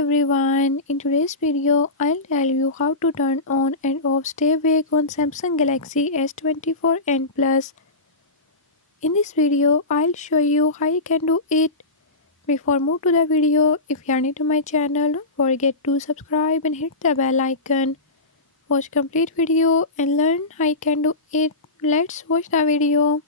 everyone, in today's video I'll tell you how to turn on and off stay wake on Samsung Galaxy S24 and Plus. In this video I'll show you how you can do it. Before move to the video, if you are new to my channel, don't forget to subscribe and hit the bell icon. Watch complete video and learn how you can do it. Let's watch the video.